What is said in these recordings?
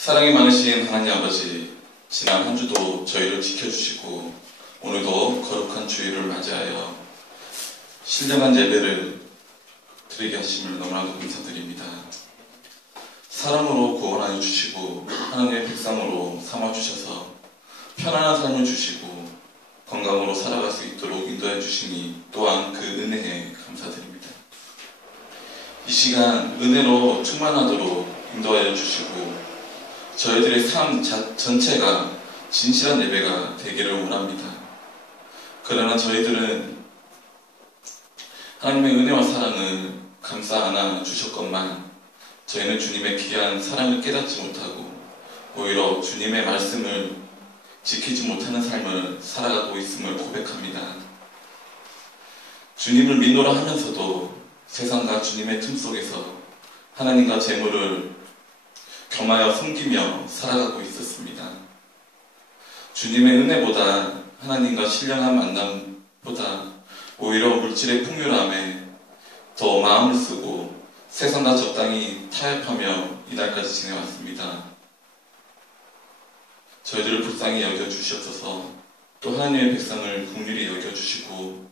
사랑이 많으신 하나님 아버지, 지난 한 주도 저희를 지켜주시고 오늘도 거룩한 주일을 맞이하여 신령한 예배를 드리게 하심을 너무나도 감사드립니다. 사랑으로 구원하여 주시고 하나님의 백성으로 삼아주셔서 편안한 삶을 주시고 건강으로 살아갈 수 있도록 인도해 주시니 또한 그 은혜에 감사드립니다. 이 시간 은혜로 충만하도록 인도하여 주시고 저희들의 삶 전체가 진실한 예배가 되기를 원합니다. 그러나 저희들은 하나님의 은혜와 사랑을 감싸 안아 주셨건만 저희는 주님의 귀한 사랑을 깨닫지 못하고 오히려 주님의 말씀을 지키지 못하는 삶을 살아가고 있음을 고백합니다. 주님을 믿노라 하면서도 세상과 주님의 틈 속에서 하나님과 재물을 겸하여 섬기며 살아가고 있었습니다. 주님의 은혜보다 하나님과 신령한 만남보다 오히려 물질의 풍요함에 더 마음을 쓰고 세상과 적당히 타협하며 이날까지 지내왔습니다. 저희들을 불쌍히 여겨주시옵소서. 또 하나님의 백성을 긍휼히 여겨주시고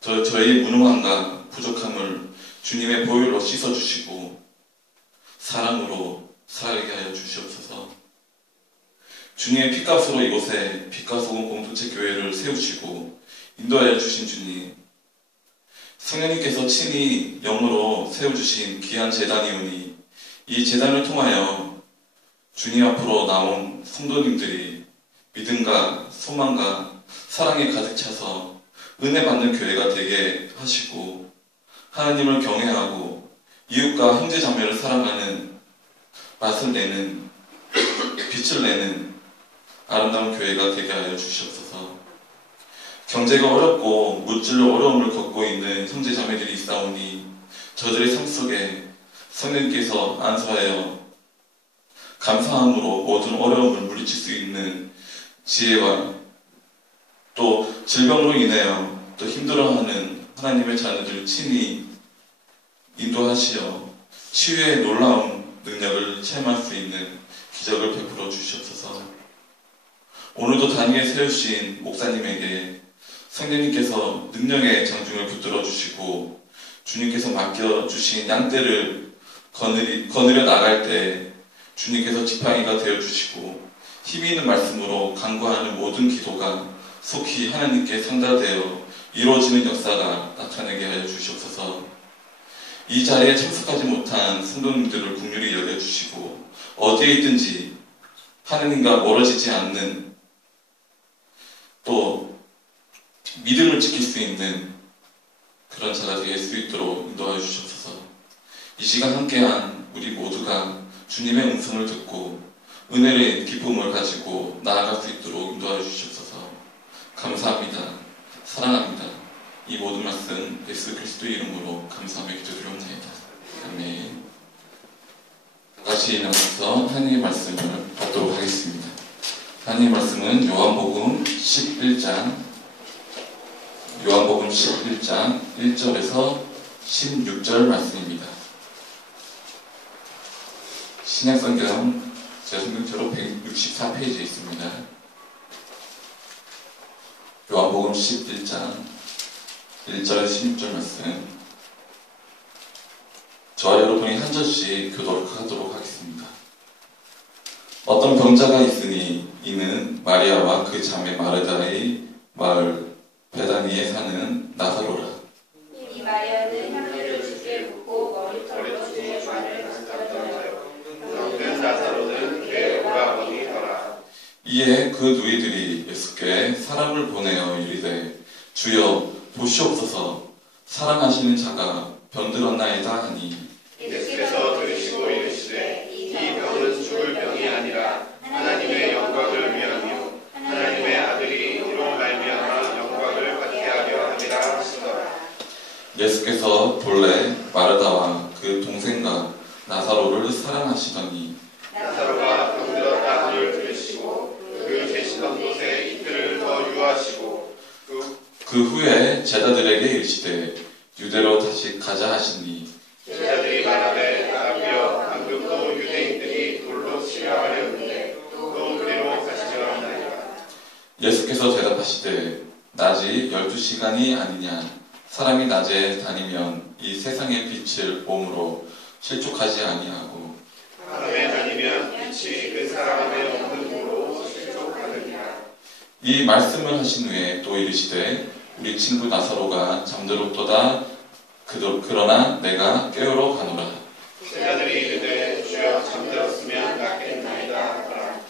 저희의 무능함과 부족함을 주님의 보혈로 씻어주시고 사랑으로 살아가게 하여 주시옵소서. 주님의 피값으로 이곳에 빛과 소금 공동체 교회를 세우시고 인도하여 주신 주님, 성령님께서 친히 영으로 세워주신 귀한 제단이오니 이 제단을 통하여 주님 앞으로 나온 성도님들이 믿음과 소망과 사랑에 가득 차서 은혜 받는 교회가 되게 하시고 하나님을 경외하고 이웃과 형제자매를 사랑하는 맛을 내는 빛을 내는 아름다운 교회가 되게 하여 주시옵소서. 경제가 어렵고 물질로 어려움을 겪고 있는 형제자매들이 있사오니 저들의 삶 속에 성령님께서 안수하여 감사함으로 모든 어려움을 물리칠 수 있는 지혜와 또 질병으로 인하여 또 힘들어하는 하나님의 자녀들을 친히 인도하시어 치유의 놀라운 능력을 체험할 수 있는 기적을 베풀어 주시옵소서. 오늘도 단위에 세우신 목사님에게 성령님께서 능력의 장중을 붙들어 주시고 주님께서 맡겨주신 양떼를 거느려 나갈 때 주님께서 지팡이가 되어 주시고 힘이 있는 말씀으로 간구하는 모든 기도가 속히 하나님께 상달되어 이루어지는 역사가 나타나게 하여 주시옵소서. 이 자리에 참석하지 못한 성도님들을 긍휼히 여겨주시고 어디에 있든지 하나님과 멀어지지 않는 또 믿음을 지킬 수 있는 그런 자가 될 수 있도록 인도하여 주시옵소서. 이 시간 함께한 우리 모두가 주님의 음성을 듣고 은혜의 기쁨을 가지고 나아갈 수 있도록 인도하여 주시옵소서. 감사합니다. 사랑합니다. 이 모든 말씀 예수 그리스도의 이름으로 감사하며 기도드리옵나이다. 아멘. 같이 일어나서 하나님의 말씀을 받도록 하겠습니다. 하나님의 말씀은 요한복음 11장 1절에서 16절 말씀입니다. 신약성경 제 성경처럼 164페이지에 있습니다. 요한복음 11장 1절에서 16절 말씀, 저와 여러분이 한 절씩 교독하도록 하겠습니다. 어떤 병자가 있으니 이는 마리아와 그 자매 마르다의 마을 베다니에 사는 나사로라. 이 마리아는 향유를 주께 붓고 머리털로 주의 발을 닦았더라요. 병든 나사로는 그의 오라버니더라. 이에 그 누이들이 예수께 사람을 보내어 이르되 주여 보시옵소서, 사랑하시는 자가 병들었나이다 하니 예수께서 들으시고 이르시되 이 병은 죽을 병이 아니라 하나님의 영광을 위하며 하나님의 아들이 이로 말미암아 영광을 받게 하려 함이라 하시더라. 예수께서 본래 마르다와 그 동생과 나사로를 사랑하시더니 나사로가 병들었다 함을 들으시고 그 계시던 곳에 이틀을 더 유하시고 그 후에 제자들에게 이르시되 유대로 다시 가자 하시니 제자들이 말하되 나비여 방금도 유대인들이 돌로 치려하려 대답하시되 낮이 12시간이 아니냐. 사람이 낮에 다니면 이 세상의 빛을 몸으로 실족하지 아니하고 밤에 다니면 빛이 그 사람의 몸으로 실족하느니라. 이 말씀을 하신 후에 또 이르시되 우리 친구 나사로가 잠들었도다. 그러나 내가 깨우러 가노라. 제자들이 이르되 주여 잠들었으면 낫겠나이다 하더라.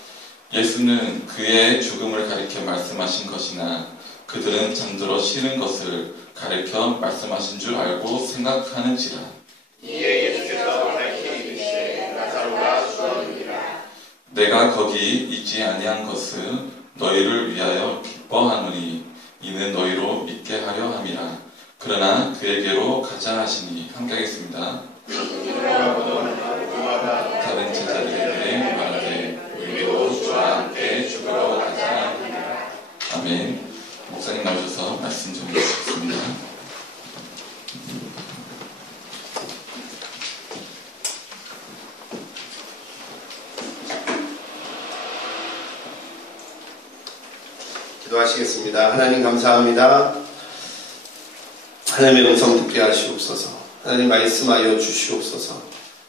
예수는 그의 죽음을 가리켜 말씀하신 것이나 그들은 잠들어 쉬는 것을 가리켜 말씀하신 줄 알고 생각하는지라. 이에 예수께서 밝히 이르시되 나사로가 죽었느니라. 내가 거기 있지 아니한 것은 너희를 위하여 기뻐하노니 이는 너희로 믿게 하려 함이라. 그러나 그에게로 가자 하시니 함께 하겠습니다. 다른 제자들에게 말하되 우리도 주와 함께 죽으러 가자 하니라. 아멘. 목사님 나오셔서 말씀 좀 해주시겠습니다. 기도하시겠습니다. 하나님 감사합니다. 하나님의 음성 듣게 하시옵소서. 하나님 말씀하여 주시옵소서.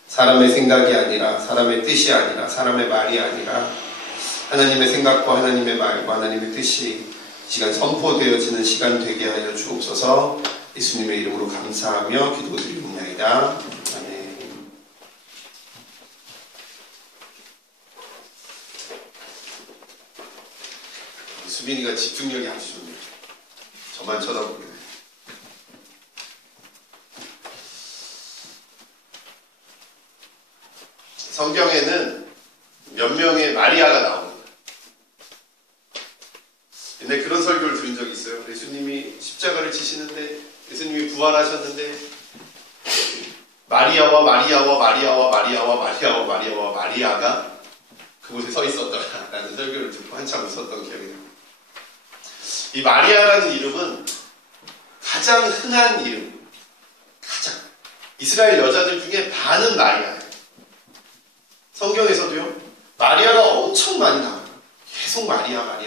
사람의 생각이 아니라, 사람의 뜻이 아니라, 사람의 말이 아니라 하나님의 생각과 하나님의 말과 하나님의 뜻이 이 시간 선포되어지는 시간 되게 하여 주옵소서. 예수님의 이름으로 감사하며 기도드리옵나이다. 아멘. 수빈이가 집중력이 아주 좋네요. 저만 쳐다보게. 성경에는 몇 명의 마리아가 나옵니다. 근데 그런 설교를 들은 적이 있어요. 예수님이 십자가를 지시는데, 예수님이 부활하셨는데 마리아가 그곳에 서 있었더라라는 설교를 듣고 한참 웃었던 기억이 납니다. 이 마리아라는 이름은 가장 흔한 이름, 이스라엘 여자들 중에 반은 마리아예요. 성경에서도요, 마리아가 엄청 많이 나와요. 계속 마리아.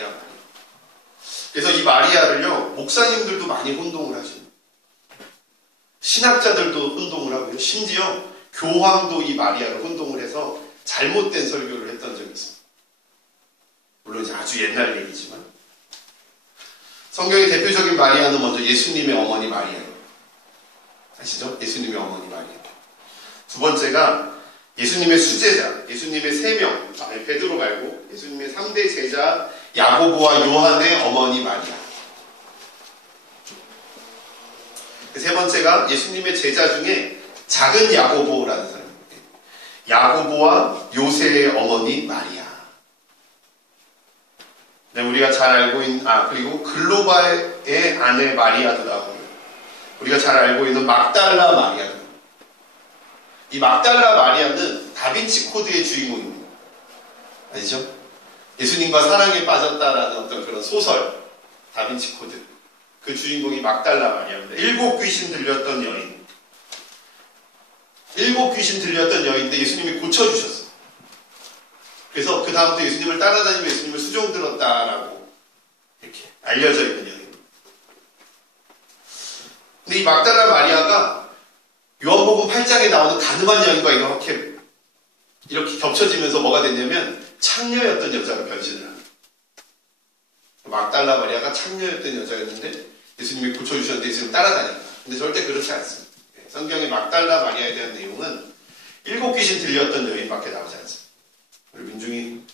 그래서 이 마리아를요, 목사님들도 많이 혼동을 하십니다. 신학자들도 혼동을 하고요. 심지어 교황도 이 마리아를 혼동을 해서 잘못된 설교를 했던 적이 있습니다. 물론 이제 아주 옛날 얘기지만. 성경의 대표적인 마리아는 먼저 예수님의 어머니 마리아예요. 아시죠? 예수님의 어머니 마리아. 두 번째가 예수님의 수제자, 예수님의 3명, 베드로 말고 예수님의 3대 제자 야고보와 요한의 어머니 마리아. 세 번째가 예수님의 제자 중에 작은 야고보라는 사람입니다. 야고보와 요새의 어머니 마리아. 네, 우리가 잘 알고 있는, 그리고 글로바의 아내 마리아도 나오고요. 우리가 잘 알고 있는 막달라 마리아도. 이 막달라 마리아는 다빈치 코드의 주인공입니다. 아시죠? 예수님과 사랑에 빠졌다라는 어떤 그런 소설, 다빈치 코드. 그 주인공이 막달라 마리아입니다. 7 귀신 들렸던 여인. 7 귀신 들렸던 여인인데 예수님이 고쳐주셨어요. 그래서 그 다음부터 예수님을 따라다니며 예수님을 수종 들었다라고 이렇게 알려져 있는 여인. 근데 이 막달라 마리아가 요한복음 8장에 나오는 가늠한 여인과 이렇게 겹쳐지면서 뭐가 됐냐면 창녀였던 여자가 변신을 합니다. 막달라 마리아가 창녀였던 여자였는데 예수님이 고쳐주셨는데 예수님 따라다닙니다. 근데 절대 그렇지 않습니다. 성경의 막달라 마리아에 대한 내용은 7 귀신 들렸던 여인밖에 나오지 않습니다. 우리 민중이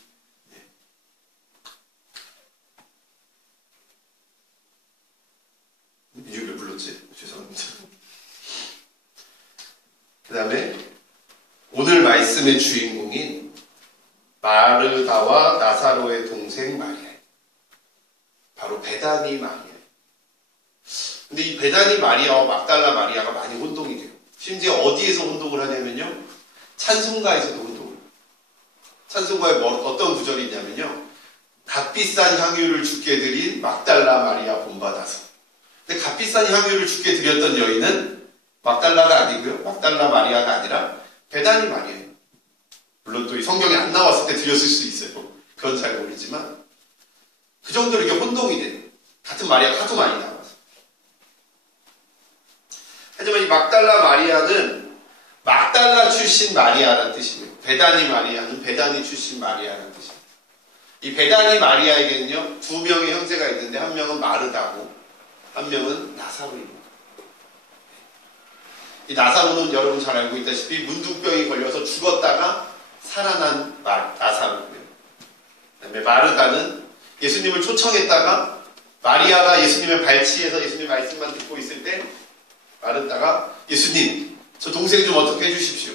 민중이 왜 불렀지? 죄송합니다. 그 다음에 오늘 말씀의 주인공인 마르다와 나사로의 동생 마리아. 바로 베다니 마리아. 근데 이 베다니 마리아와 막달라 마리아가 많이 혼동이 돼요. 심지어 어디에서 혼동을 하냐면요, 찬송가에서도 혼동을 해요. 찬송가에 어떤 구절이 있냐면요, 값비싼 향유를 주께 드린 막달라 마리아 본받아서. 근데 값비싼 향유를 주께 드렸던 여인은 막달라가 아니고요, 막달라 마리아가 아니라 베다니 마리아예요. 물론 또 이 성경에 안 나왔을 때 드렸을 수도 있어요. 그건 잘 모르지만 그 정도로 이게 혼동이 돼요. 같은 마리아가 하도 많이 나와서. 하지만 이 막달라 마리아는 막달라 출신 마리아라는 뜻이고요. 베다니 마리아는 베다니 출신 마리아라는 뜻입니다. 이 베다니 마리아에게는요, 두 명의 형제가 있는데 한 명은 마르다고 한 명은 나사로입니다. 이 나사로는 여러분 잘 알고 있다시피 문둥병이 걸려서 죽었다가 살아난 나사로고요. 그다음에 마르다는 예수님을 초청했다가 마리아가 예수님의 발치에서 예수님 말씀만 듣고 있을 때 마르다가 예수님, 저 동생 좀 어떻게 해주십시오.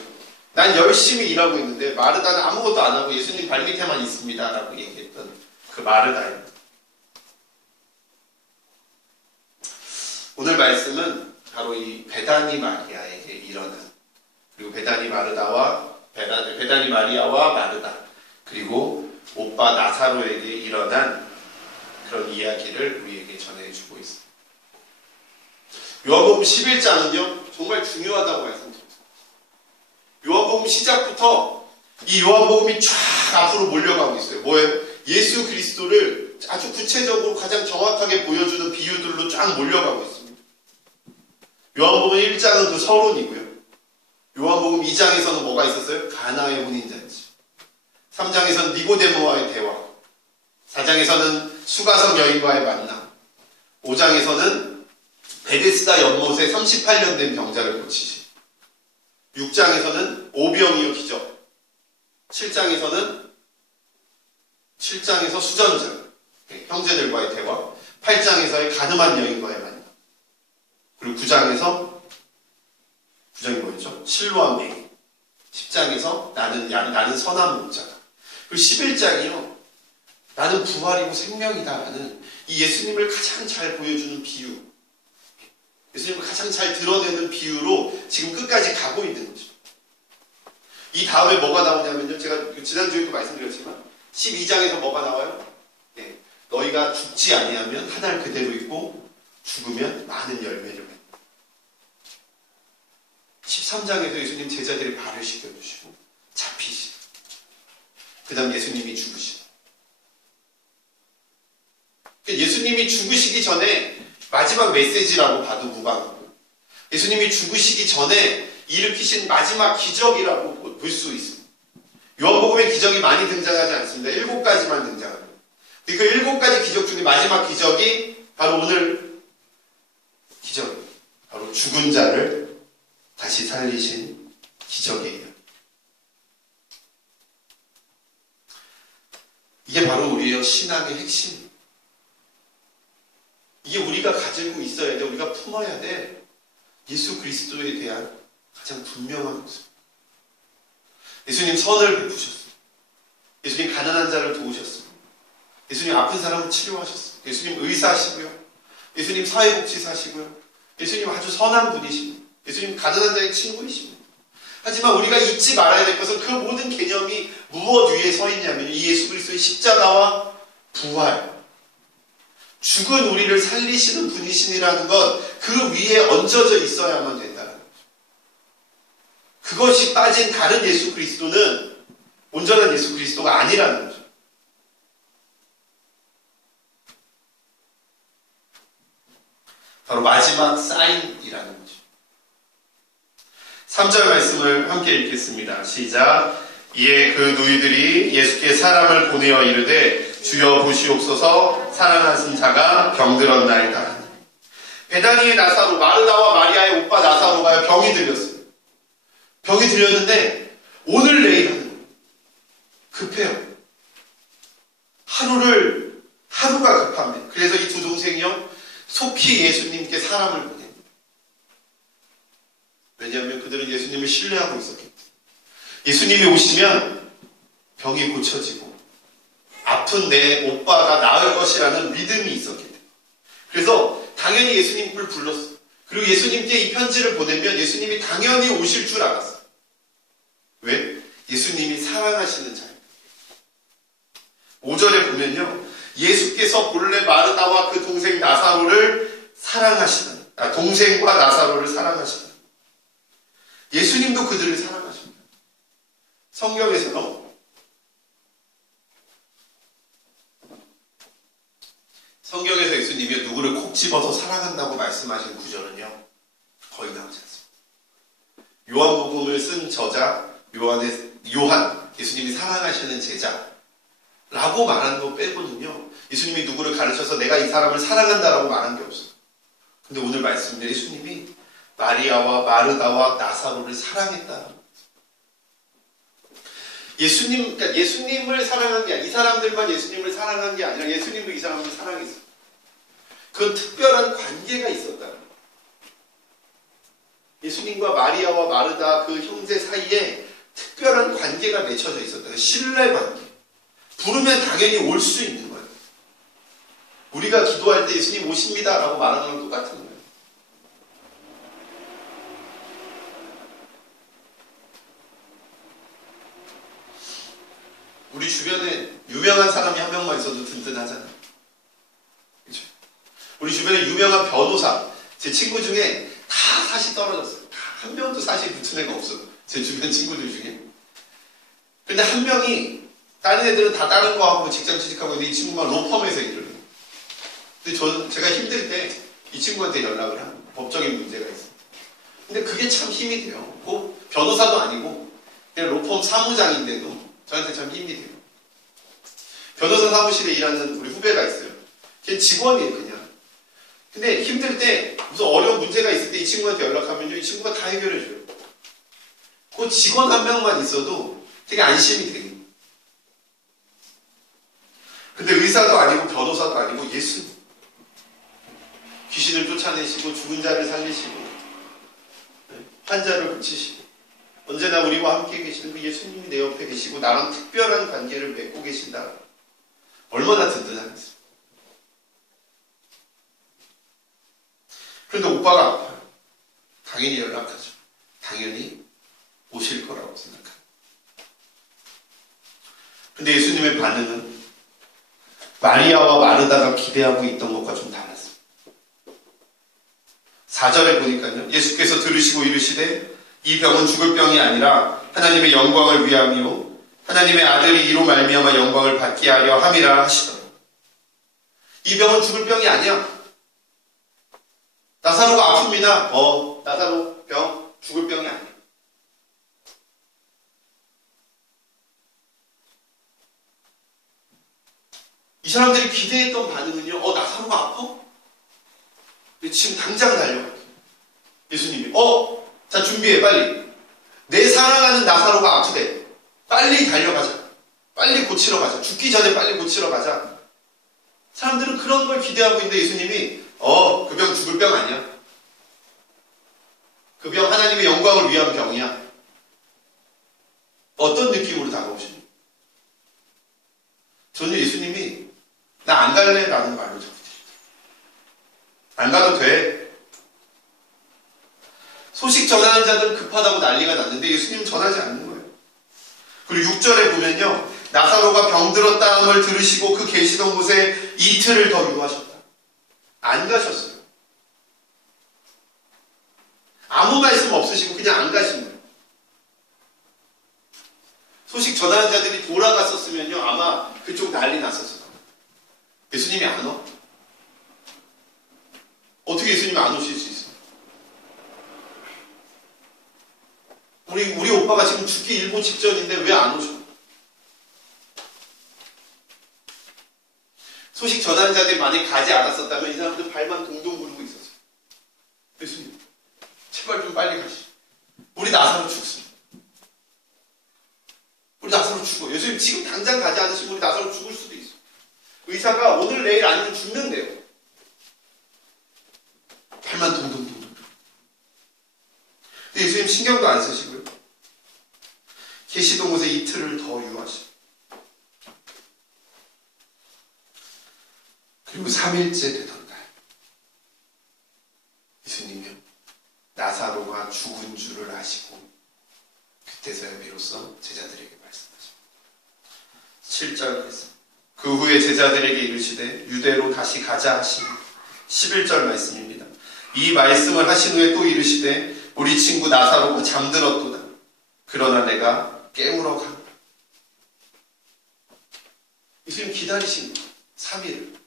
난 열심히 일하고 있는데 마르다는 아무것도 안 하고 예수님 발밑에만 있습니다. 라고 얘기했던 그 마르다입니다. 오늘 말씀은 바로 이 베다니 마리아에게 일어난, 그리고 베다니 마리아와 마르다, 그리고 오빠 나사로에게 일어난 그런 이야기를 우리에게 전해주고 있습니다. 요한복음 11장은요 정말 중요하다고 말씀드렸습니다. 요한복음 시작부터 이 요한복음이 쫙 앞으로 몰려가고 있어요. 뭐예요? 예수 그리스도를 아주 구체적으로 가장 정확하게 보여주는 비유들로 쫙 몰려가고 있습니다. 요한복음 1장은 그 서론이고요. 요한복음 2장에서는 뭐가 있었어요? 가나의 혼인잔치. 3장에서는 니고데모와의 대화. 4장에서는 수가성 여인과의 만남. 5장에서는 베데스다 연못에 38년 된 병자를 고치심. 6장에서는 오병이어 기적. 7장에서 수전자. 형제들과의 대화. 8장에서의 가늠한 여인과의 만남. 그리고 9장이 뭐였죠? 실로암 맹인. 10장에서 나는 선한 목자다. 그리고 11장이요. 나는 부활이고 생명이다라는 이 예수님을 가장 잘 보여주는 비유. 예수님을 가장 잘 드러내는 비유로 지금 끝까지 가고 있는 거죠. 이 다음에 뭐가 나오냐면요. 제가 지난주에도 말씀드렸지만 12장에서 뭐가 나와요? 네. 너희가 죽지 아니하면 한 알 그대로 있고 죽으면 많은 열매를 맺는다. 13장에서 예수님 제자들이 발을 씻겨주시고 잡히시고 그 다음 예수님이 죽으시고 예수님이 죽으시기 전에 마지막 메시지라고 봐도 무방하고 예수님이 죽으시기 전에 일으키신 마지막 기적이라고 볼 수 있습니다. 요한복음에 기적이 많이 등장하지 않습니다. 7가지만 등장합니다. 그 7가지 기적 중에 마지막 기적이 바로 오늘 기적입니다. 바로 죽은 자를 다시 살리신 기적이에요. 이게 바로 우리의 신앙의 핵심. 이게 우리가 가지고 있어야 돼, 우리가 품어야 돼. 예수 그리스도에 대한 가장 분명한 모습. 예수님 선을 베푸셨어요. 예수님 가난한 자를 도우셨어요. 예수님 아픈 사람을 치료하셨어요. 예수님 의사시고요. 예수님 사회복지사시고요. 예수님 아주 선한 분이십니다. 예수님 가난한 자의 친구이십니다. 하지만 우리가 잊지 말아야 될 것은 그 모든 개념이 무엇 위에 서 있냐면 이 예수 그리스도의 십자가와 부활, 죽은 우리를 살리시는 분이신이라는 것, 그 위에 얹어져 있어야만 된다는 거죠. 그것이 빠진 다른 예수 그리스도는 온전한 예수 그리스도가 아니라는 거죠. 바로 마지막 사인이라는 거죠. 3절 말씀을 함께 읽겠습니다. 시작. 이에 그 누이들이 예수께 사람을 보내어 이르되 주여 보시옵소서 살아나신 자가 병들었나이다. 베다니의 나사로, 마르다와 마리아의 오빠 나사로가 병이 들렸어요. 병이 들렸는데 오늘 내일 하는 거예요. 급해요. 하루가 급합니다. 그래서 이 두 동생이요 속히 예수님께 사람을 보냅니다. 왜냐하면 그들은 예수님을 신뢰하고 있었기 때문에. 예수님이 오시면 병이 고쳐지고 아픈 내 오빠가 나을 것이라는 믿음이 있었기 때문에. 그래서 당연히 예수님을 불렀어요. 그리고 예수님께 이 편지를 보내면 예수님이 당연히 오실 줄 알았어요. 왜? 예수님이 사랑하시는 자예요. 5절에 보면요. 예수께서 본래 마르다와 그 동생 나사로를 사랑하시는, 동생과 나사로를 사랑하시는. 예수님도 그들을 사랑하십니다. 성경에서 예수님이 누구를 콕 집어서 사랑한다고 말씀하신 구절은요, 거의 나오지 않습니다. 요한복음을 쓴 저자 요한, 예수님이 사랑하시는 제자라고 말하는 거 빼고는요, 예수님이 누구를 가르쳐서 내가 이 사람을 사랑한다라고 말한 게 없어요. 근데 오늘 말씀인데 예수님이 마리아와 마르다와 나사로를 사랑했다. 그러니까 예수님을 사랑한 게 아니라, 이 사람들만 예수님을 사랑한 게 아니라 예수님도 이 사람을 사랑했어요. 그건 특별한 관계가 있었다. 예수님과 마리아와 마르다 그 형제 사이에 특별한 관계가 맺혀져 있었다. 신뢰 관계. 부르면 당연히 올 수 있는 거예요. 우리가 기도할 때 예수님 오십니다 라고 말하는 건 똑같은 거예요. 우리 주변에 유명한 사람이 한 명만 있어도 든든하잖아요. 그렇죠? 우리 주변에 유명한 변호사, 제 친구 중에 다 사시 떨어졌어요. 다 한 명도 사시 붙은 애가 없어요. 제 주변 친구들 중에. 근데 한 명이, 다른 애들은 다 다른 거 하고 직장 취직하고 있는데 이 친구만 로펌에서 일을 해요. 근데 제가 힘들 때 이 친구한테 연락을 하고 법적인 문제가 있어요. 근데 그게 참 힘이 돼요. 꼭 변호사도 아니고 그냥 로펌 사무장인데도 저한테 참 힘이 돼요. 변호사 사무실에 일하는 우리 후배가 있어요. 걔 직원이에요, 그냥. 근데 힘들 때 무슨 어려운 문제가 있을 때 이 친구한테 연락하면요, 이 친구가 다 해결해줘요. 그 직원 한 명만 있어도 되게 안심이 돼요. 근데 의사도 아니고 변호사도 아니고 예수님. 귀신을 쫓아내시고 죽은 자를 살리시고 환자를 고치시고 언제나 우리와 함께 계시는 그 예수님이 내 옆에 계시고 나랑 특별한 관계를 맺고 계신다. 얼마나 든든하겠어요. 그런데 오빠가 아파요. 당연히 연락하죠. 당연히 오실 거라고 생각합니다. 근데 예수님의 반응은 마리아와 마르다가 기대하고 있던 것과 좀 달랐어요. 4절에 보니까요, 예수께서 들으시고 이르시되 이 병은 죽을 병이 아니라 하나님의 영광을 위함이요 하나님의 아들이 이로 말미암아 영광을 받게 하려 함이라 하시더라. 이 병은 죽을 병이 아니야. 나사로가 아픕니다. 나사로 병 죽을 병이 아니야. 이 사람들이 기대했던 반응은요, 나사로가 아파? 지금 당장 달려갈게. 예수님이 자 준비해 빨리. 내 사랑하는 나사로가 아프대. 빨리 달려가자. 빨리 고치러 가자. 죽기 전에 빨리 고치러 가자. 사람들은 그런 걸 기대하고 있는데 예수님이 그 병 죽을 병 아니야. 그 병 하나님의 영광을 위한 병이야. 어떤 느낌으로 다가오십니까? 저는 예수님이 나 안 갈래 라는 말로 적으십니다. 안 가도 돼. 소식 전하는 자들은 급하다고 난리가 났는데 예수님은 전하지 않는 거예요. 그리고 6절에 보면요, 나사로가 병들었다함을 들으시고 그 계시던 곳에 이틀을 더 유하셨다. 안 가셨어요. 아무 말씀 없으시고 그냥 안 가신 거예요. 소식 전하는 자들이 돌아갔었으면요, 아마 그쪽 난리 났었을 거예요. 예수님이 안 와? 어떻게 예수님이 안 오실 수 있어요? 우리 오빠가 지금 죽기 일보 직전인데 왜 안 오셔? 소식 전하는 자들이 만약에 가지 않았었다면 이 사람들 발만 동동 구르고 있었어요. 예수님, 제발 좀 빨리 가시. 우리 나사로 죽습니다. 우리 나사로 죽어. 예수님 지금 당장 가지 않으시면 우리 나사로 죽을 수도 있어. 의사가 오늘 내일 아니면 죽는데요. 발만 동동동. 근데 예수님 신경도 안 쓰시고요. 계시던 곳에 이틀을 더 유하시고. 그리고 3일째 되던 날. 예수님이요, 나사로가 죽은 줄을 아시고 그때서야 비로소 제자들에게 말씀하십니다. 7절 말씀. 그 후에 제자들에게 이르시되 유대로 다시 가자 하시니 11절 말씀입니다. 이 말씀을 하신 후에 또 이르시되 우리 친구 나사로가 잠들었도다. 그러나 내가 깨우러 간다. 예수님 기다리신 거예요. 3일을.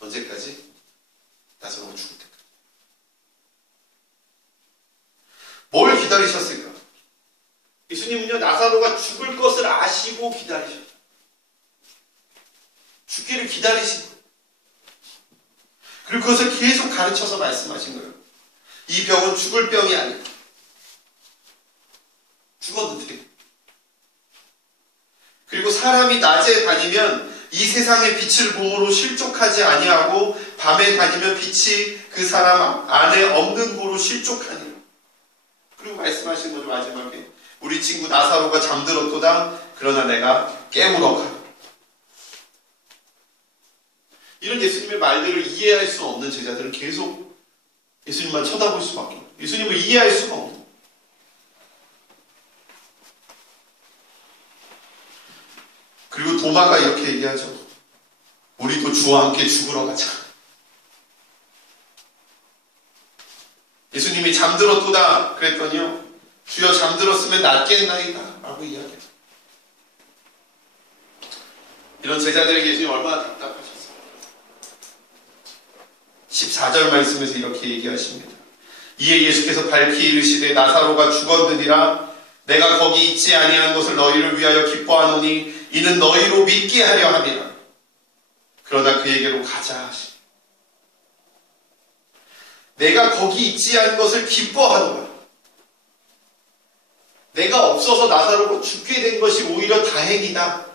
언제까지? 아시고 기다리셨다. 죽기를 기다리신 거예요. 그리고 그것을 계속 가르쳐서 말씀하신 거예요. 이 병은 죽을 병이 아니다. 죽었는데. 그리고 사람이 낮에 다니면 이 세상의 빛을 몸으로 실족하지 아니하고 밤에 다니면 빛이 그 사람 안에 없는 고로 실족하니라. 그리고 말씀하신 거죠. 마지막에 우리 친구 나사로가 잠들었도다. 그러나 내가 깨물어 가리. 이런 예수님의 말들을 이해할 수 없는 제자들은 계속 예수님만 쳐다볼 수밖에 없어요. 예수님을 이해할 수가 없어요. 그리고 도마가 이렇게 얘기하죠. 우리도 주와 함께 죽으러 가자. 예수님이 잠들었도다 그랬더니요. 주여 잠들었으면 낫겠나이다 라고 이야기해요. 이런 제자들에게 예수님 얼마나 답답하셨어요. 14절 말씀에서 이렇게 얘기하십니다. 이에 예수께서 밝히 이르시되 나사로가 죽었느니라. 내가 거기 있지 아니한 것을 너희를 위하여 기뻐하노니 이는 너희로 믿게 하려 함이라. 그러나 그에게로 가자 하시니 내가 거기 있지 않은 것을 기뻐하노라. 내가 없어서 나사로가 죽게 된 것이 오히려 다행이다.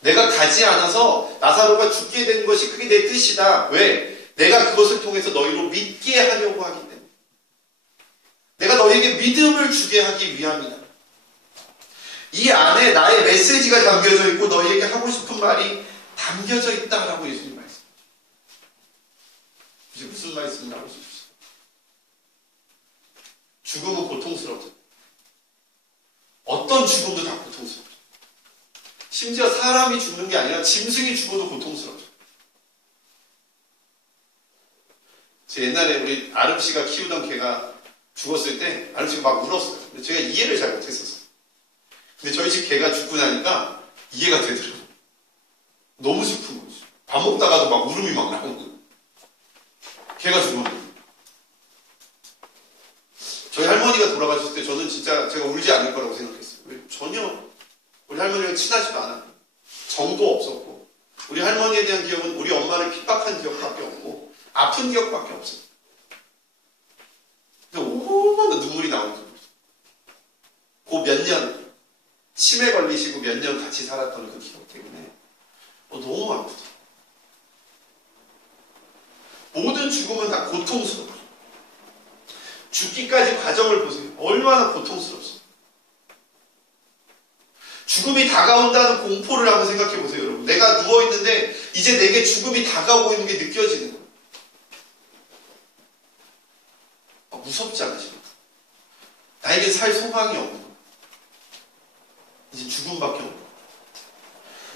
내가 가지 않아서 나사로가 죽게 된 것이 그게 내 뜻이다. 왜? 내가 그것을 통해서 너희로 믿게 하려고 하기 때문에. 내가 너희에게 믿음을 주게 하기 위함이다. 이 안에 나의 메시지가 담겨져 있고 너희에게 하고 싶은 말이 담겨져 있다라고 예수님 말씀하시죠. 이제 무슨 말씀을 하고 싶으세요? 죽음은 고통스럽죠. 어떤 죽음도 다 고통스럽죠. 심지어 사람이 죽는 게 아니라 짐승이 죽어도 고통스럽죠. 제 옛날에 우리 아름씨가 키우던 개가 죽었을 때 아름씨가 막 울었어요. 근데 제가 이해를 잘 못했었어요. 근데 저희 집 개가 죽고 나니까 이해가 되더라고요. 너무 슬픈 거죠. 밥 먹다가도 막 울음이 막 나오는 거예요. 개가 죽었는데. 저희 할머니가 돌아가셨을 때 저는 진짜 제가 울지 않을 거라고 생각했어요. 전혀 우리 할머니가 친하지도 않았고 정도 없었고 우리 할머니에 대한 기억은 우리 엄마를 핍박한 기억밖에 없고 아픈 기억밖에 없어요. 근데 얼마나 눈물이 나오는지 모르겠어요. 그 몇 년 치매 걸리시고 몇 년 같이 살았던 그 기억 때문에 너무 아프죠. 모든 죽음은 다 고통스러워요. 죽기까지 과정을 보세요. 얼마나 고통스럽습니까? 죽음이 다가온다는 공포를 한번 생각해 보세요, 여러분. 내가 누워있는데 이제 내게 죽음이 다가오고 있는 게 느껴지는 거예요. 무섭지 않으십니까? 나에게 살 소망이 없는 거예요. 이제 죽음밖에 없는 거예요.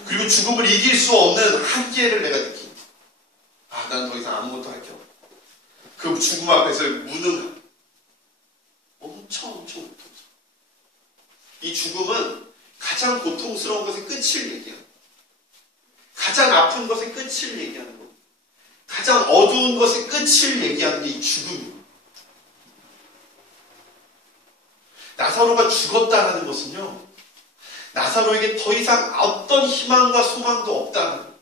그리고 죽음을 이길 수 없는 한계를 내가 느낍니다. 난 더 이상 아무것도 할 게 없고 그 죽음 앞에서 무능함. 엄청 고통스러워. 이 죽음은 가장 고통스러운 것의 끝을 얘기하는, 가장 아픈 것의 끝을 얘기하는 거, 가장 어두운 것의 끝을 얘기하는 게 이 죽음이에요. 나사로가 죽었다는 것은요, 나사로에게 더 이상 어떤 희망과 소망도 없다는 거예요.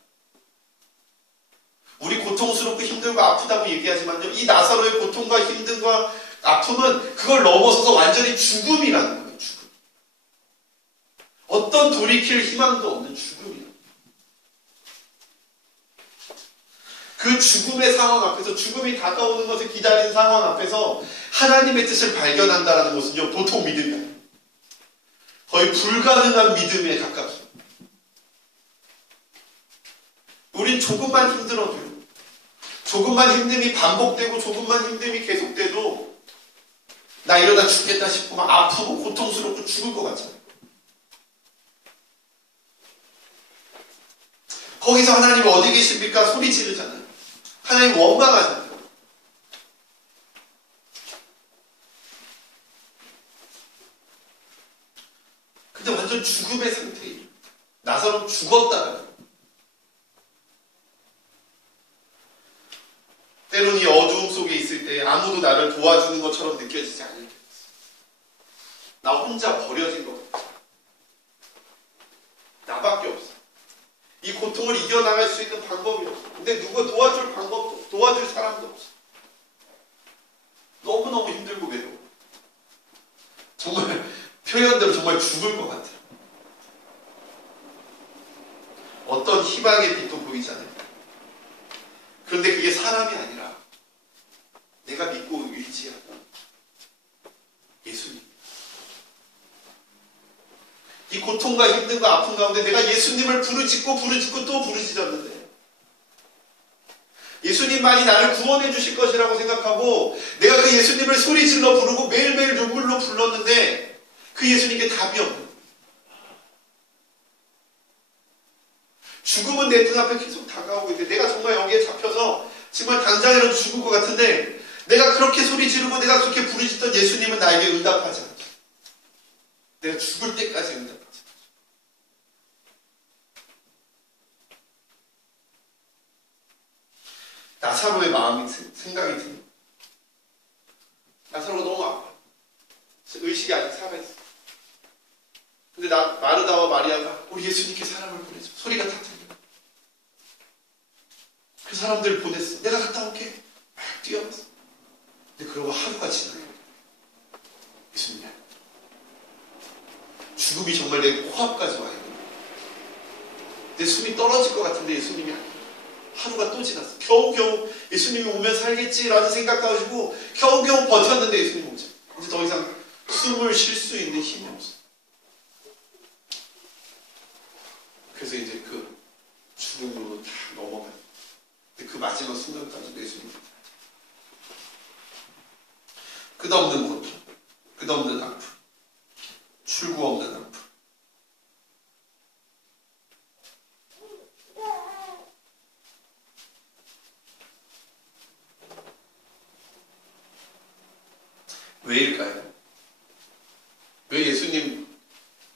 우리 고통스럽고 힘들고 아프다고 얘기하지만요, 이 나사로의 고통과 힘듦과 아픔은 그걸 넘어서서 완전히 죽음이라는 거예요. 죽음. 어떤 돌이킬 희망도 없는 죽음이에요. 그 죽음의 상황 앞에서, 죽음이 다가오는 것을 기다리는 상황 앞에서 하나님의 뜻을 발견한다는 것은요, 보통 믿음이 아니에요. 거의 불가능한 믿음에 가깝습니다. 우린 조금만 힘들어도요, 조금만 힘듦이 반복되고 조금만 힘듦이 계속돼도 나 이러다 죽겠다 싶으면 아프고 고통스럽고 죽을 것 같잖아요. 거기서 하나님 어디 계십니까? 소리 지르잖아요. 하나님 원망하잖아요. 근데 완전 죽음의 상태예요. 나사로 죽었다는 거예요. 때론 이 어두움 속에 있을 때 아무도 나를 도와주는 것처럼 느껴지지 않을 때, 나 혼자 버려진 것 같아요. 이 고통을 이겨나갈 수 있는 방법이 없어. 근데 누가 도와줄 방법도 없어. 도와줄 사람도 없어. 너무너무 힘들고 외로워. 정말 표현대로 정말 죽을 것 같아. 어떤 희망의 빛도 보이지 않아요. 그런데 그게 사람이 아니라 내가 믿고 의지하는 예수님. 이 고통과 힘듦과 아픔 가운데 내가 예수님을 부르짖고 또 부르짖었는데 예수님만이 나를 구원해 주실 것이라고 생각하고 내가 그 예수님을 소리질러 부르고 매일매일 눈물로 불렀는데 그 예수님께 답이 없는 거예요. 죽음은 내 눈앞에 계속 다가오고 있는데 내가 정말 여기에 잡혀서 정말 당장이라도 죽을 것 같은데 내가 그렇게 소리 지르고 내가 그렇게 부르짖던 예수님은 나에게 응답하지 않죠. 내가 죽을 때까지 응답하지 않죠. 나사로의 마음이 생각이 듭니다. 나사로가 너무 아파. 의식이 아직 살아있어. 근데 마르다와 마리아가 우리 예수님께 사람을 보내줘. 소리가 다 들려. 그 사람들 보냈어. 내가 갔다 올게. 막 뛰어갔어. 근데 그러고 하루가 지나요. 예수님이 죽음이 정말 내 코앞까지 와요. 내 숨이 떨어질 것 같은데 예수님이 아니에요. 하루가 또 지났어. 겨우겨우 예수님이 오면 살겠지라는 생각하시고 겨우겨우 버텼는데 예수님 오죠. 이제 더 이상 숨을 쉴 수 있는 힘이 없어. 그래서 이제 그 죽음으로 다 넘어가요. 근데 그 마지막 순간까지 예수님 끝없는 고통, 끝없는 아픔, 출구 없는 아픔. 왜일까요? 왜 예수님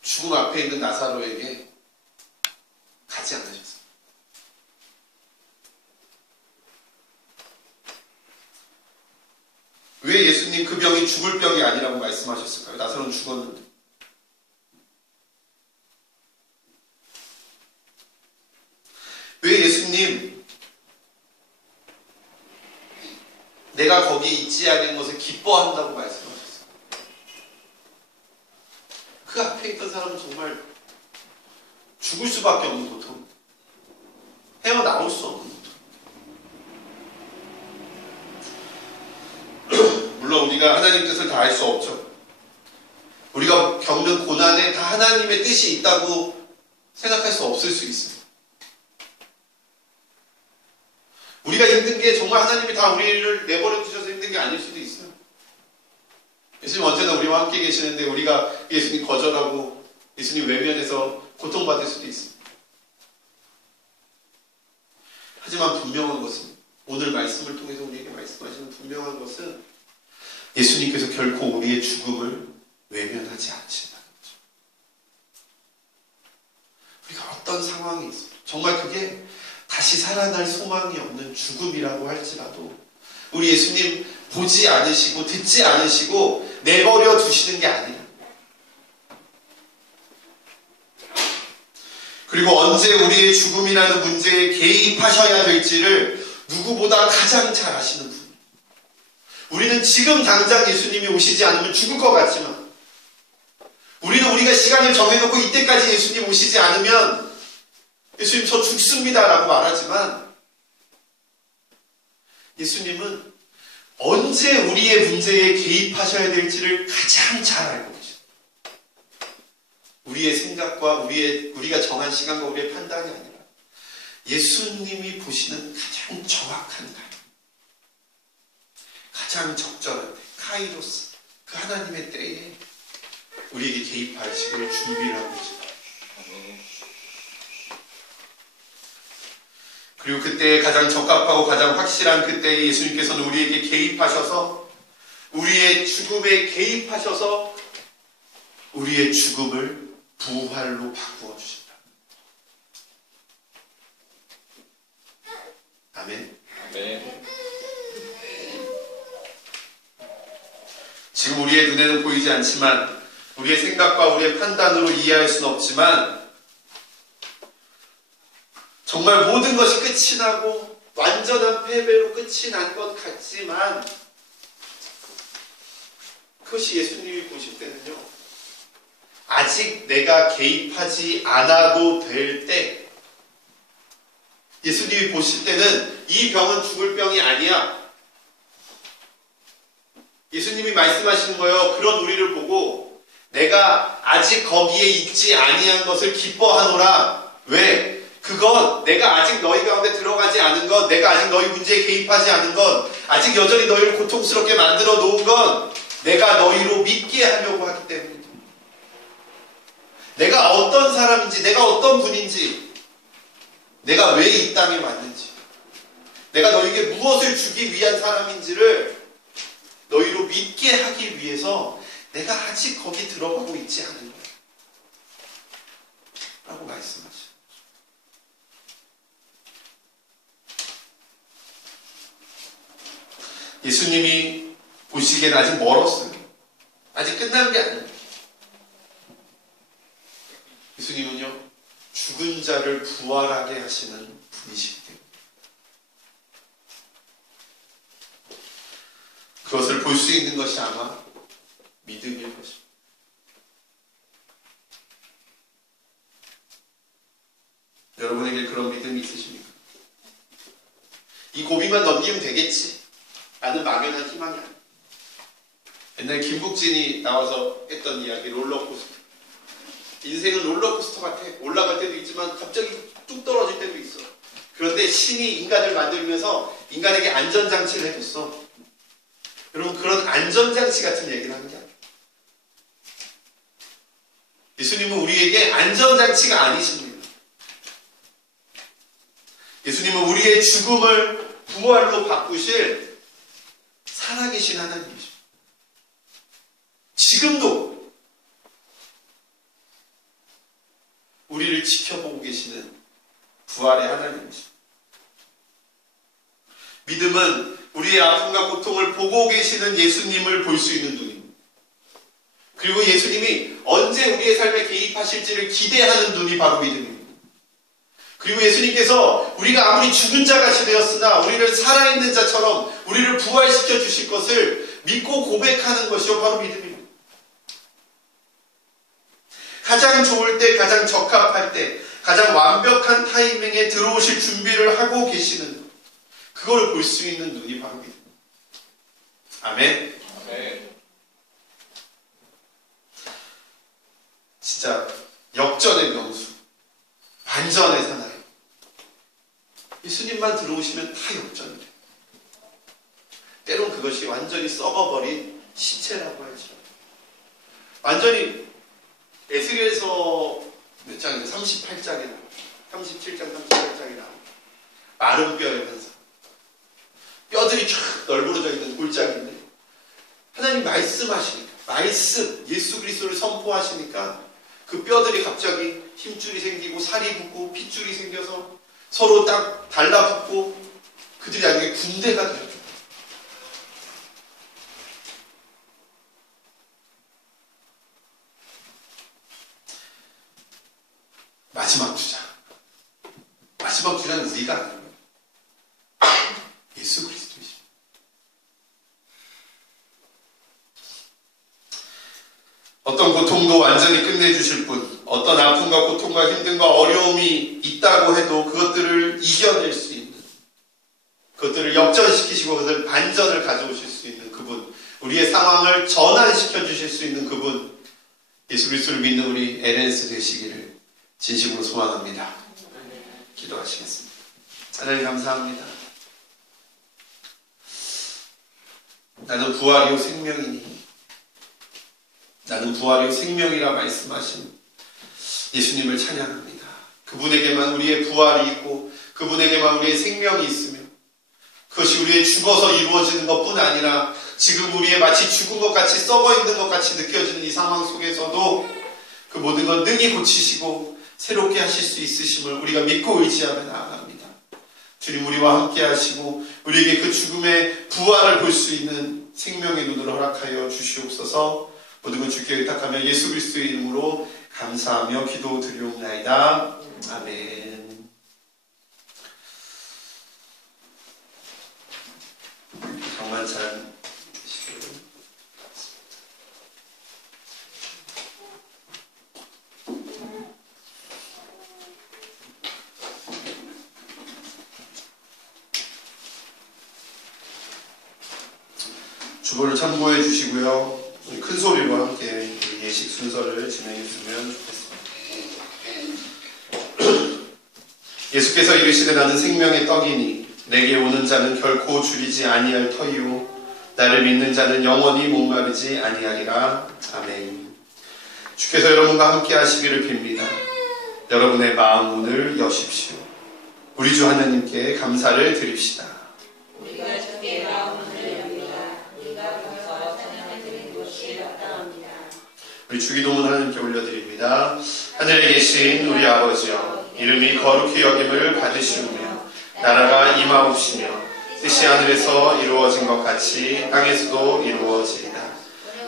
죽음 앞에 있는 나사로에게 가지 않으셨어요? 왜 예수님 그 병이 죽을 병이 아니라고 말씀하셨을까요? 나사로는 죽었는데. 왜 예수님 내가 거기 있지 않은 것을 기뻐한다고 말씀하셨어요? 그 앞에 있던 사람은 정말 죽을 수밖에 없는 고통, 헤어나올 수 없는 고통. 물론 우리가 하나님 뜻을 다 알 수 없죠. 우리가 겪는 고난에 다 하나님의 뜻이 있다고 생각할 수 없을 수 있어요. 우리가 힘든 게 정말 하나님이 다 우리를 내버려 두셔서 힘든 게 아닐 수도 있어요. 예수님 언제나 우리와 함께 계시는데 우리가 예수님 거절하고 예수님 외면해서 고통받을 수도 있습니다. 하지만 분명한 것은 오늘 말씀을 통해서 우리에게 말씀하시는 분명한 것은 예수님께서 결코 우리의 죽음을 외면하지 않으신다는 거죠. 우리가 어떤 상황이 있어요. 정말 그게 다시 살아날 소망이 없는 죽음이라고 할지라도 우리 예수님 보지 않으시고 듣지 않으시고 내버려 두시는 게 아니에요. 그리고 언제 우리의 죽음이라는 문제에 개입하셔야 될지를 누구보다 가장 잘 아시는 분이에요. 우리는 지금 당장 예수님이 오시지 않으면 죽을 것 같지만 우리는 우리가 시간을 정해놓고 이때까지 예수님 오시지 않으면 예수님 저 죽습니다라고 말하지만 예수님은 언제 우리의 문제에 개입하셔야 될지를 가장 잘 알고 계십니다. 우리의 생각과 우리가 정한 시간과 우리의 판단이 아니라 예수님이 보시는 가장 정확한 날, 가장 적절한 때, 카이로스, 그 하나님의 때에 우리에게 개입하시길 준비를 하고 계십니다. 그리고 그때에 가장 적합하고 가장 확실한 그때에 예수님께서는 우리에게 개입하셔서 우리의 죽음에 개입하셔서 우리의 죽음을 부활로 바꾸어 주신다. 아멘. 네. 지금 우리의 눈에는 보이지 않지만 우리의 생각과 우리의 판단으로 이해할 수는 없지만 정말 모든 것이 끝이 나고 완전한 패배로 끝이 난 것 같지만 그것이 예수님이 보실 때는요, 아직 내가 개입하지 않아도 될 때, 예수님이 보실 때는 이 병은 죽을 병이 아니야. 예수님이 말씀하시는 거예요. 그런 우리를 보고 내가 아직 거기에 있지 아니한 것을 기뻐하노라. 왜? 그건 내가 아직 너희 가운데 들어가지 않은 것, 내가 아직 너희 문제에 개입하지 않은 것, 아직 여전히 너희를 고통스럽게 만들어 놓은 것, 내가 너희로 믿게 하려고 하기 때문이다. 내가 어떤 사람인지, 내가 어떤 분인지, 내가 왜 이 땅에 왔는지, 내가 너희에게 무엇을 주기 위한 사람인지를 너희로 믿게 하기 위해서 내가 아직 거기 들어가고 있지 않은 거야. 라고 말씀하시죠. 예수님이 보시기엔 아직 멀었어요. 아직 끝난 게 아니에요. 예수님은요, 죽은 자를 부활하게 하시는 분이시기 때문에 그것을 볼 수 있는 것이 아마 믿음일 것입니다. 여러분에게 그런 믿음이 있으십니까? 이 고비만 넘기면 되겠지 라는 막연한 희망이 아니에요. 옛날 김국진이 나와서 했던 이야기, 롤러코스터. 인생은 롤러코스터 같아. 올라갈 때도 있지만 갑자기 뚝 떨어질 때도 있어. 그런데 신이 인간을 만들면서 인간에게 안전장치를 해줬어. 여러분, 그런 안전장치 같은 얘기를 하는 게 아니에요. 예수님은 우리에게 안전장치가 아니십니다. 예수님은 우리의 죽음을 부활로 바꾸실 살아계신 하나님이십니다. 지금도 우리를 지켜보고 계시는 부활의 하나님이십니다. 믿음은 우리의 아픔과 고통을 보고 계시는 예수님을 볼 수 있는 눈입니다. 그리고 예수님이 언제 우리의 삶에 개입하실지를 기대하는 눈이 바로 믿음입니다. 그리고 예수님께서 우리가 아무리 죽은 자같이 되었으나 우리를 살아있는 자처럼 우리를 부활시켜 주실 것을 믿고 고백하는 것이요, 바로 믿음입니다. 가장 좋을 때, 가장 적합할 때, 가장 완벽한 타이밍에 들어오실 준비를 하고 계시는 것, 그걸 볼 수 있는 눈이 바로 믿음입니다. 아멘. 아멘. 진짜 역전의 명수, 반전의 사나이. 예수님만 들어오시면 다 역전이 돼요. 때론 그것이 완전히 썩어버린 시체라고 하죠. 완전히 에스겔서 몇 장인데 38장에 나와요. 37장, 38장에 나와요. 마른 뼈의 환상. 뼈들이 쫙 널브러져 있는 골짜기인데 하나님 말씀하시니까, 말씀, 예수 그리스도를 선포하시니까 그 뼈들이 갑자기 힘줄이 생기고 살이 붙고 핏줄이 생겨서 서로 딱 달라붙고 그들이 나중에 군대가 돼요. 마지막 주자. 마지막 주자는 우리가 아니에요. 예수 그리스도이십니다. 어떤 고통도 완전히 끝내주실 분, 어떤 아픔과 고통과 힘듦과 어려움이 있다고 해도 그것들을 이겨낼 수 있는, 그것들을 역전시키시고 그것을 반전을 가져오실 수 있는 그분, 우리의 상황을 전환시켜 주실 수 있는 그분, 예수 그리스도를 믿는 우리 LNS 되시기를 진심으로 소망합니다. 기도하시겠습니다. 하나님 감사합니다. 나는 부활이요 생명이니, 나는 부활이요 생명이라 말씀하신 예수님을 찬양합니다. 그분에게만 우리의 부활이 있고 그분에게만 우리의 생명이 있으며 그것이 우리의 죽어서 이루어지는 것뿐 아니라 지금 우리의 마치 죽은 것 같이 썩어 있는 것 같이 느껴지는 이 상황 속에서도 그 모든 건 능히 고치시고 새롭게 하실 수 있으심을 우리가 믿고 의지하며 나아갑니다. 주님, 우리와 함께 하시고 우리에게 그 죽음의 부활을 볼 수 있는 생명의 눈을 허락하여 주시옵소서. 모든 건 주께 의탁하며 예수 그리스도의 이름으로 감사하며 기도드리옵나이다. 아멘. 주보를 참고해 주시고요. 우리 큰 소리로 함께 예식 순서를 진행했으면 좋겠습니다. 예수께서 이르시되 나는 생명의 떡이니 내게 오는 자는 결코 줄이지 아니할 터이요 나를 믿는 자는 영원히 목마르지 아니하리라. 아멘. 주께서 여러분과 함께 하시기를 빕니다. 여러분의 마음 문을 여십시오. 우리 주 하나님께 감사를 드립시다. 우리가 주께 마음을 엽니다. 우리가 벌써 찬양을 드린 것이 마땅합니다. 우리 주기도문 하나님께 올려드립니다. 하늘에 계신 우리 아버지여, 이름이 거룩히 여김을 받으시오며 나라가 임하옵시며 뜻이 하늘에서 이루어진 것 같이 땅에서도 이루어지이다.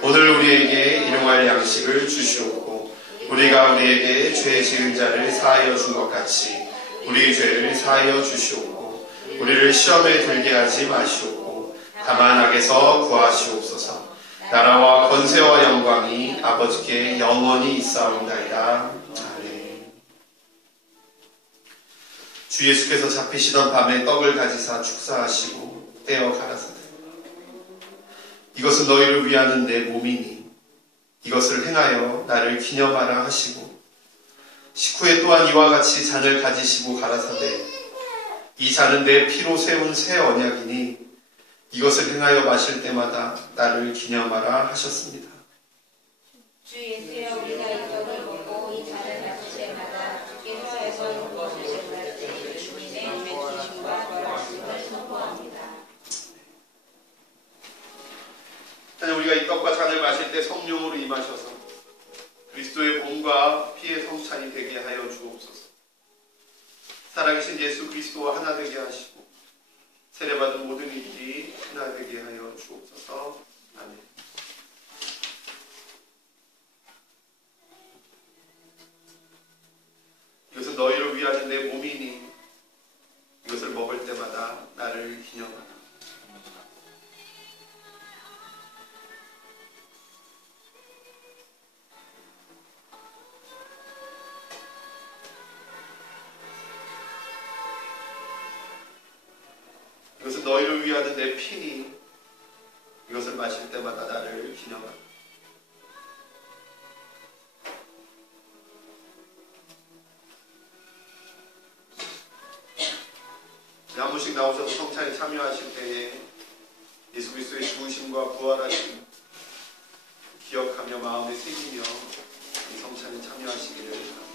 오늘 우리에게 일용할 양식을 주시옵고 우리가 우리에게 죄 지은 자를 사하여 준 것 같이 우리 죄를 사하여 주시옵고 우리를 시험에 들게 하지 마시옵고 다만 악에서 구하시옵소서. 나라와 권세와 영광이 아버지께 영원히 있사옵나이다. 아멘. 주 예수께서 잡히시던 밤에 떡을 가지사 축사하시고 떼어 가라사대 이것은 너희를 위하는 내 몸이니 이것을 행하여 나를 기념하라 하시고 식후에 또한 이와 같이 잔을 가지시고 가라사대 이 잔은 내 피로 세운 새 언약이니 이것을 행하여 마실 때마다 나를 기념하라 하셨습니다. 주 예수여 우리가 이 떡을 먹고 이 잔을 마실 때마다 주께서 하신 것을 기억할 때 주님의 죽으심과 부활하심을 선포합니다. 하나님, 우리가 이 떡과 잔을 마실 때 성령으로 임하셔서 그리스도의 몸과 피의 성찬이 되게 하여 주옵소서. 살아계신 예수 그리스도와 하나 되게 하시고 세례받은 모든 이들이 하나 되게 하여 주옵소서. 아멘. 이것은 너희를 위하는 내 몸이니 이것을 먹을 때마다 나를 기념하라. 이것은 너희를 위하는 내 피니 이것을 마실 때마다 나를 기념하라. 한 분씩 나오셔서 성찬에 참여하실 때에 예수 그리스도의 죽으심과 부활하심 기억하며 마음에 새기며 이 성찬에 참여하시기를 바랍니다.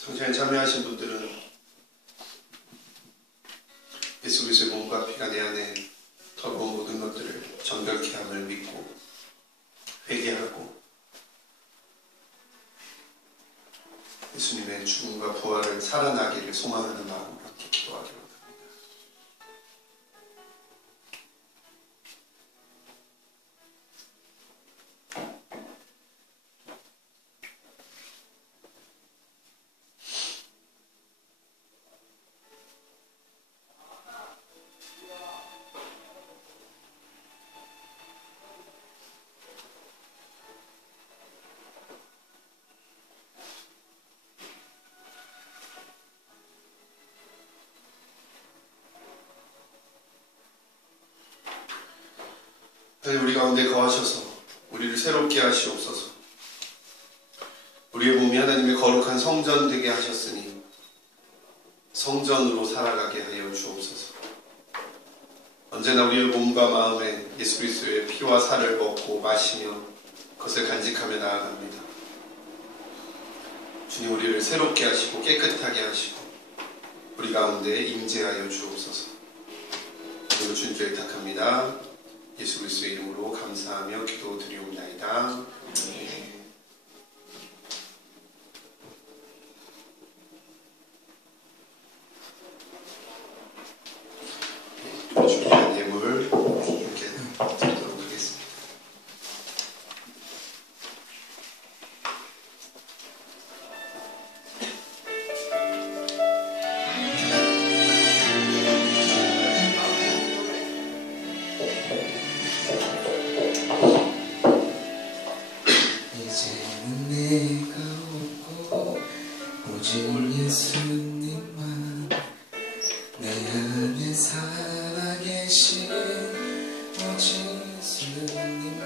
성찬에 참여하신 분들은 예수 그리스도의 몸과 피가 내 안에 더러운 모든 것들을 정결케 함을 믿고 회개하고 예수님의 죽음과 부활을 살아나기를 소망하는 마음으로 함께 기도하기로 합니다. 하나님 우리 가운데 거하셔서 우리를 새롭게 하시옵소서. 우리의 몸이 하나님의 거룩한 성전 되게 하셨으니 성전으로 살아가게 하여 주옵소서. 언제나 우리의 몸과 마음에 예수 그리스도의 피와 살을 먹고 마시며 그것을 간직하며 나아갑니다. 주님 우리를 새롭게 하시고 깨끗하게 하시고 우리 가운데 임재하여 주옵소서. 그리고 주님께 의탁합니다. 예수 그리스도의 이름으로 감사하며 기도드리옵나이다. 준비한 예물 이렇게 드리도록 하겠습니다. 이제는 내가 없고 오직 예수님만 내 안에 살아계신 오직 예수님만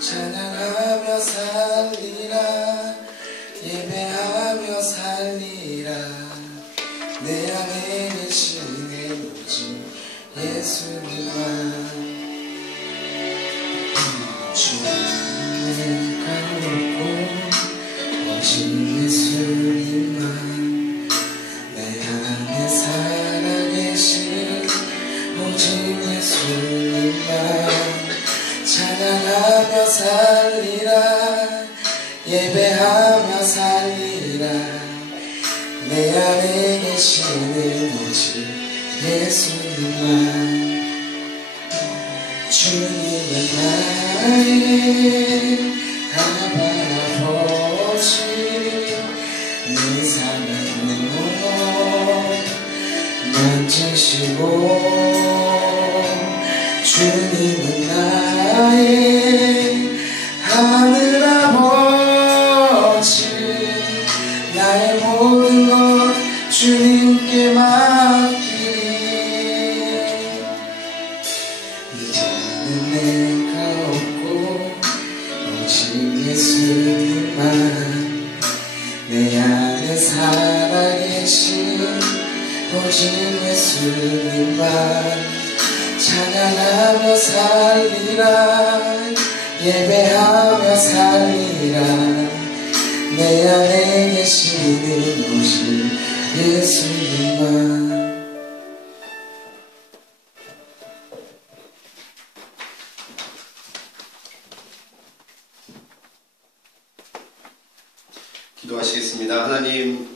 찬양하며 살리라 예배하며 살리라 내 안에 계시는 오직 예수님만 주님을 가놓고 오직 예수님만 내 안에 살아계신 오직 예수님만 찬양하며 살리라 예배하며 살리라 내 안에 계시는 오직 예수님만 주님은 나의 하나 바라보시 내 삶의 몸 만지시고 주님은 나의 하늘 아버지 나의 모든 것 주님께 맡기리 이제는 내가 없고 오직 예수님만 내 안에 살아계신 오직 예수님만 찬양하며 살리라 예배하며 살리라 내 안에 계시는 오직 예수님만 기도하시겠습니다. 하나님,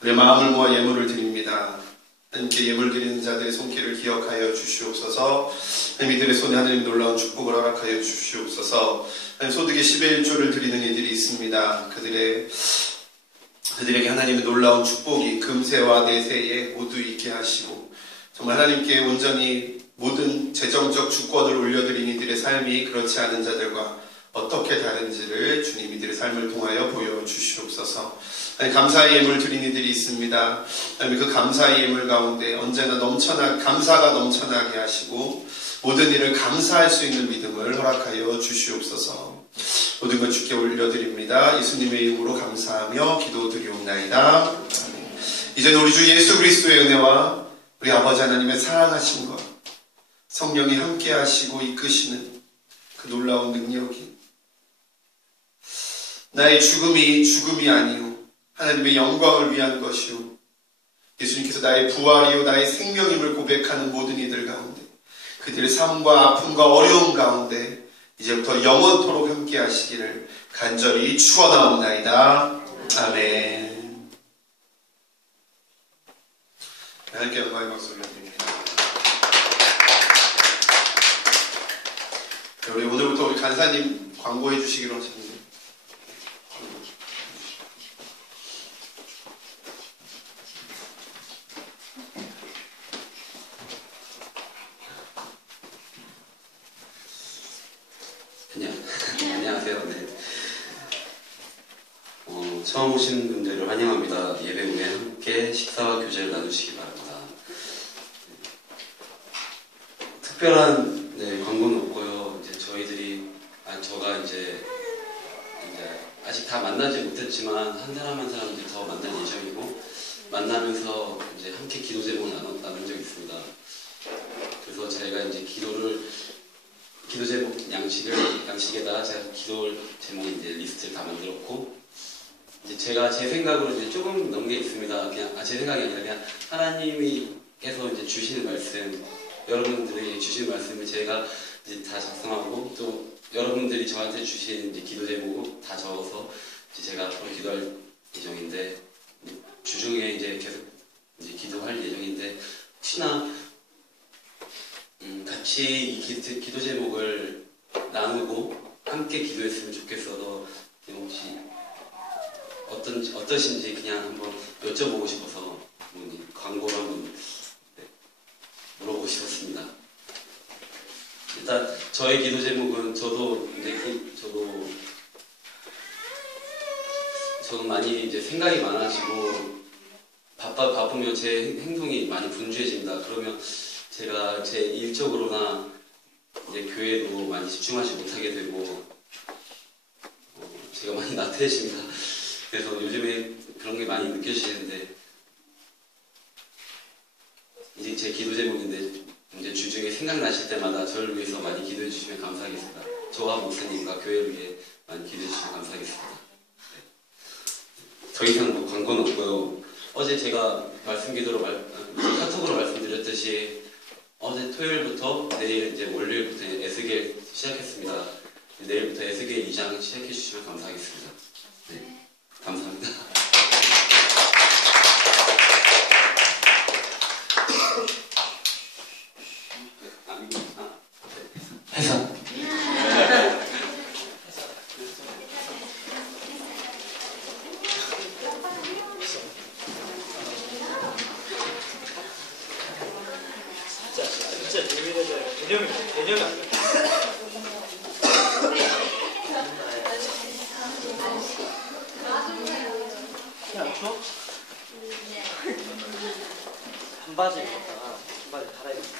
우리의 마음을 모아 예물을 드립니다. 하나님께 예물 드리는 자들의 손길을 기억하여 주시옵소서. 하나님 이들의 손에 하나님 놀라운 축복을 허락하여 주시옵소서. 하나님 소득의 10의 1조를 드리는 이들이 있습니다. 그들에게 하나님의 놀라운 축복이 금세와 내세에 모두 있게 하시고 정말 하나님께 온전히 모든 재정적 주권을 올려드린 이들의 삶이 그렇지 않은 자들과 어떻게 다른지를 주님 이들의 삶을 통하여 보여주시옵소서. 하나님 감사의 예물 드린 이들이 있습니다. 하나님 그 감사의 예물 가운데 언제나 감사가 넘쳐나게 하시고 모든 일을 감사할 수 있는 믿음을 허락하여 주시옵소서. 모든 것 주께 올려드립니다. 예수님의 이름으로 감사하며 기도드리옵나이다. 이제는 우리 주 예수 그리스도의 은혜와 우리 아버지 하나님의 사랑하신 것 성령이 함께 하시고 이끄시는 그 놀라운 능력이 나의 죽음이 아니요 하나님의 영광을 위한 것이요 예수님께서 나의 부활이요 나의 생명임을 고백하는 모든 이들 가운데 그들의 삶과 아픔과 어려움 가운데 이제부터 영원토록 함께 하시기를 간절히 축원하옵나이다. 아멘. 하나님께 영광의 박수 올려드립니다. 우리 오늘부터 우리 간사님 광고해 주시기로 하셨는데 안녕하세요. 네. 처음 오신 분들을 환영합니다. 예배 후에 함께 식사와 교제를 나누시기 바랍니다. 특별한 광고는 없고요. 다 만나지 못했지만 한 사람 한 사람 이제 더 만날 예정이고 만나면서 이제 함께 기도 제목을 나눈 적이 있습니다. 그래서 저희가 이제 기도 제목 양식에다가 제가 기도 제목 이제 리스트를 다 만들었고 이제 제가 제 생각으로 이제 조금 넣은 게 있습니다. 그냥 제 생각이 아니라 그냥 하나님께서 이제 주시는 말씀, 여러분들이 주시는 말씀을 제가 이제 다 작성하고 또 여러분들이 저한테 주신 이제 기도 제목을 다 적어서 이제 제가 앞으로 기도할 예정인데 주중에 이제 계속 이제 기도할 예정인데 혹시나 같이 이 기도 제목을 나누고 함께 기도했으면 좋겠어서 혹시 어떠신지 그냥 한번 여쭤보고 싶어서 광고를 한번 물어보고 싶었습니다. 일단 저의 기도 제목은 저도 많이 이제 생각이 많아지고 바쁘면 제 행동이 많이 분주해집니다. 그러면 제가 제 일적으로나 이제 교회도 많이 집중하지 못하게 되고 제가 많이 나태해집니다. 그래서 요즘에 그런 게 많이 느껴지는데 이제 제 기도 제목인데 이제 주중에 생각나실 때마다 저를 위해서 많이 기도해 주시면 감사하겠습니다. 저와 목사님과 교회를 위해 많이 기도해 주시면 감사하겠습니다. 네. 더 이상 뭐 광고는 없고요. 어제 제가 카톡으로 말씀드렸듯이 어제 토요일부터 내일 이제 월요일부터 에스겔 시작했습니다. 내일부터 에스겔 2장 시작해 주시면 감사하겠습니다. 네, 감사합니다. 해서 진짜 개념이 안 돼. 그냥 줘? 반바지 입었다가 반바지 갈아입었어.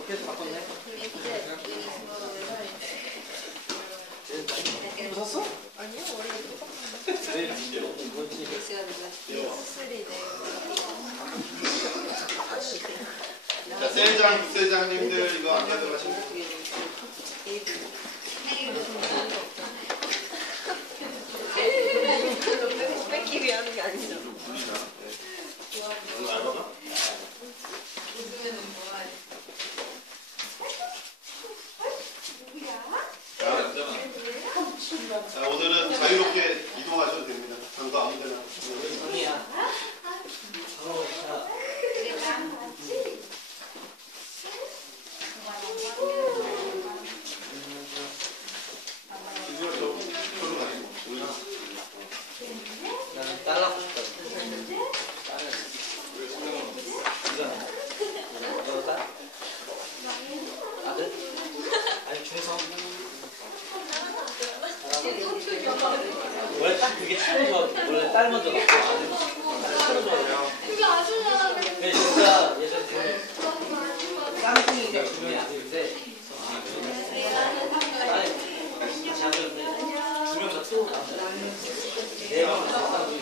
어깨에서 바꿨네. 웃었어? 아니요, 원래 왜 뭐지? 자, 세장, 부세장님들 이거 안 가져가시면 뺏기기 위한 게 아니죠. 자, 오늘은 자유롭게 이동하셔도 됩니다. 장도 아무 데나. 정이야. 바로 자. 이거 저로 가지고. 나는 딸 낳고 싶다. 딸은 이거는 너 딸? 아들? 아니 중성. 원래 딱 그게 최고죠. 원래 딸 먼저 낳고 아들 최고죠. 그게 아주 잘하네. 근데 진짜 예전에 쌍둥이가 두 명이 아들인데 딸이 같이 아들인데 두 명 다 서울 남자. 네 명은 다 쌍둥이.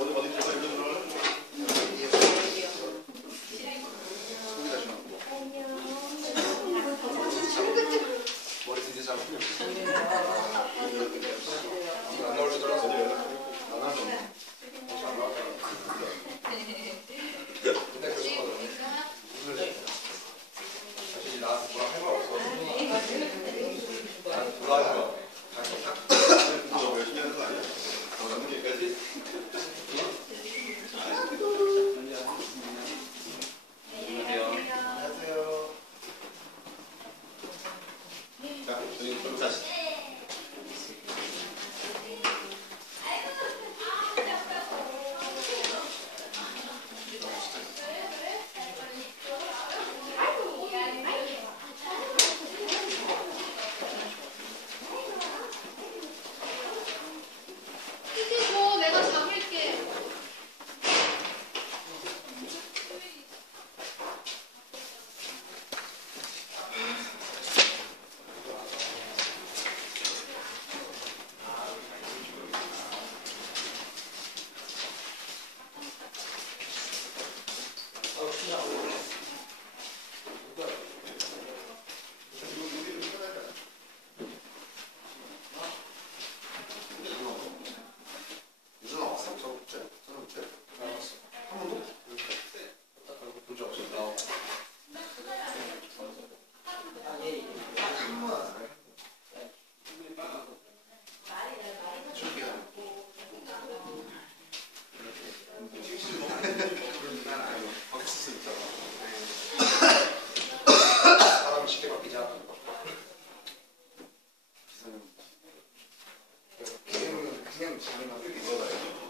오늘 어디 들어가 이거 들어가? 하나님을 믿어놔야죠.